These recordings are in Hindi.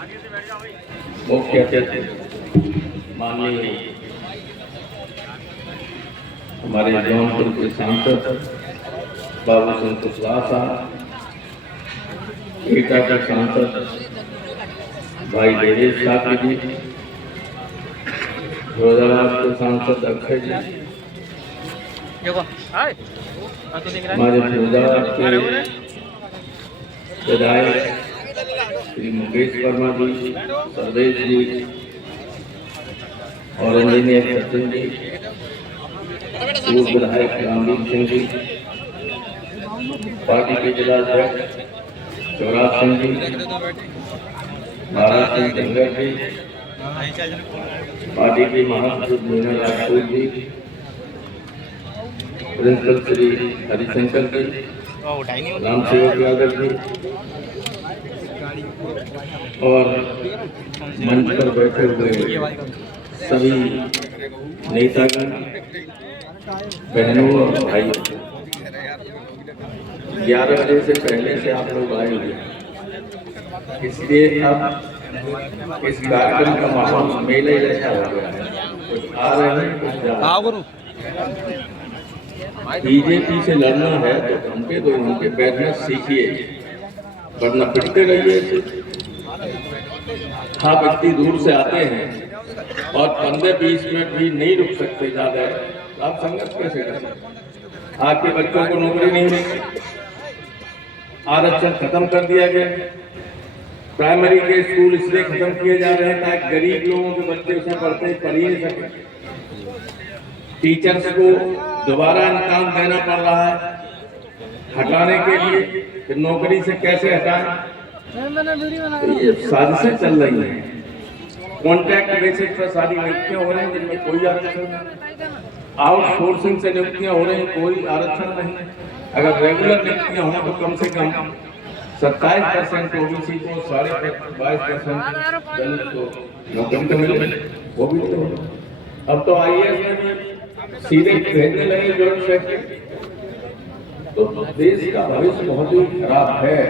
मुख्य अतिथि माननीय हमारे जौनपुर के सांसद बाबू सिंह कुशवाहा साहब, एटा के सांसद भाई देवेश ठाकुर जी, फिरोजाबाद के सांसद अक्षय जी, हमारे फिरोजाबाद के विधायक श्री मुकेश वर्मा जी, सर्वेश जी और इंजीनियर सचिन जी, पूर्व विधायक रामवीर सिंह जी, पार्टी के जिला अध्यक्ष शिवराज सिंह जी, महाराज सिंह जंगर जी, पार्टी की महासचिव मीना राजपूत जी, प्रिंसिपल श्री हरिशंकर जी, रामसेवक यादव जी और मंच पर बैठे हुए सभी नेतागण, बहनों और भाइयों, 11 बजे से पहले से आप लोग आए हुए, इसलिए अब इस कार्यक्रम का माहौल मेले जैसा हो गया है। कुछ आ रहे हैं, कुछ जा रहे हैं। बीजेपी से लड़ना है तो उनके बैठना सीखिए, वरना पिटते रहिए। हाँ, व्यक्ति दूर से आते हैं और 15-20 मिनट भी नहीं रुक सकते ज्यादा, आप संघर्ष कैसे कर सकते? आपके बच्चों को नौकरी नहीं मिली, आरक्षण खत्म कर दिया गया, प्राइमरी के स्कूल इसलिए खत्म किए जा रहे हैं ताकि गरीब लोगों के बच्चे उसमें पढ़ते पढ़ ही नहीं सके। टीचर्स को दोबारा इम्तिहान देना पड़ रहा है हटाने के लिए, फिर नौकरी से कैसे हटाएं? तो ये साजिशें चल रही हैं। कॉन्ट्रैक्ट बेसिस पर सारी नियुक्तियां हो रही हैं जिनमें कोई आरक्षण नहीं, आउटसोर्सिंग से नियुक्तियां हो रही हैं, कोई आरक्षण नहीं। अगर रेगुलर नियुक्तियां हों तो कम से कम 27% ओबीसी को, 22% दलित को नौकरी तो मिले, वो भी तो। अब तो आईएएस में भी सीधे भेजने लगे जॉइंट सेक्रेटरी, तो देश का भविष्य बहुत ही खराब है।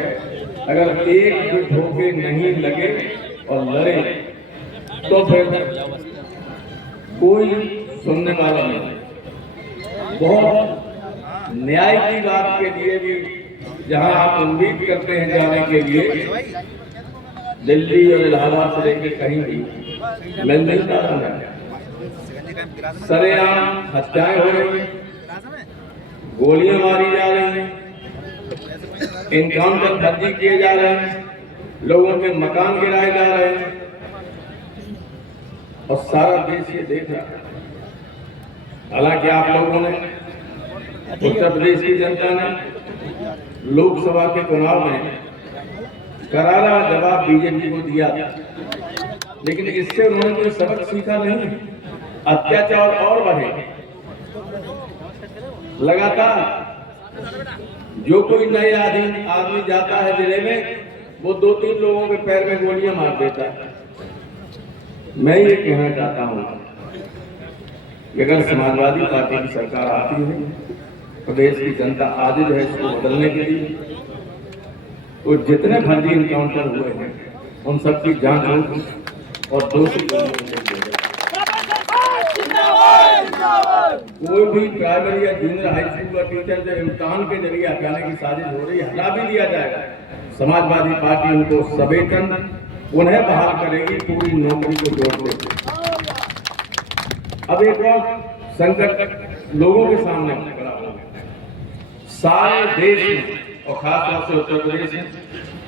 अगर एक होके नहीं लगे और लड़े तो फिर कोई सुनने वाला नहीं। बहुत न्याय की बात के लिए भी जहां आप उम्मीद करते हैं जाने के लिए, दिल्ली और इलाहाबाद से लेकर कहीं भी मिल नहीं पा रहा है। सरेआम हत्याएं हो रही हैं, गोलियां मारी जा रही हैं, इनकाउंटर फर्जी किए जा रहे हैं, लोगों के मकान गिराए जा रहे हैं और सारा देश ये देख रहा है। हालांकि आप लोगों ने, उत्तर प्रदेश की जनता ने लोकसभा के चुनाव में करारा जवाब बीजेपी को दिया, लेकिन इससे उन्होंने कोई सबक सीखा नहीं। अत्याचार और बढ़े लगातार। जो कोई नए आदमी जाता है जिले में, वो 2-3 लोगों के पैर में गोलियां मार देता है। मैं ये कहना चाहता हूं कि अगर समाजवादी पार्टी की सरकार आती है, प्रदेश की जनता आजिज है इसको बदलने के लिए, तो जितने फर्जी इनकाउंटर हुए हैं उन सबकी जांच होगी और दोषी कोई भी प्राइमरी या जूनियर हाई स्कूल का टीचर जो इम्तिहान के जरिए हटाने की साजिश हो रही है, हटा भी दिया जाएगा। समाजवादी पार्टी उनको सवेतन उन्हें बहाल करेगी, पूरी नौकरी को जोड़ देगी। अब एक और संकट लोगों के सामने खड़ा हुआ है। सारे देश में और खासतौर से उत्तर प्रदेश में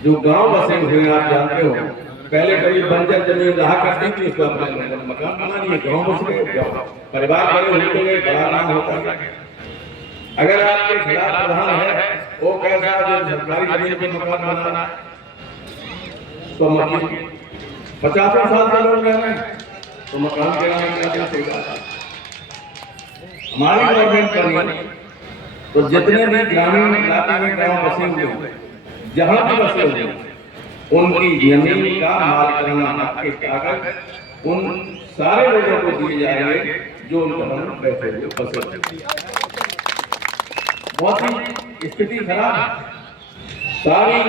जो गांव बसे हुए हैं, आप जानते हो, पहले कभी बंजर जमीन रहा करती थी, उसका मकान बना लिए, गांव बस गए, परिवार बड़े होते गए, बड़ा नाम होता गया। अगर आपके खिलाफ प्रधान है, वो कैसा जो सरकारी जमीन पर मकान बनाना, तो मतलब 50 साल से लोग रह रहे हैं, तो मकान गिराने का हमारी गवर्नमेंट बनी, तो जितने भी ग्रामीण इलाके में गाँव बसे हुए, जहां भी बसे हुए, उनकी जमीन का मालिकाना हक के कागज उन सारे लोगों को दिए जाएंगे जो उन पर बैठे हुए बसे। बहुत ही स्थिति खराब है। सारी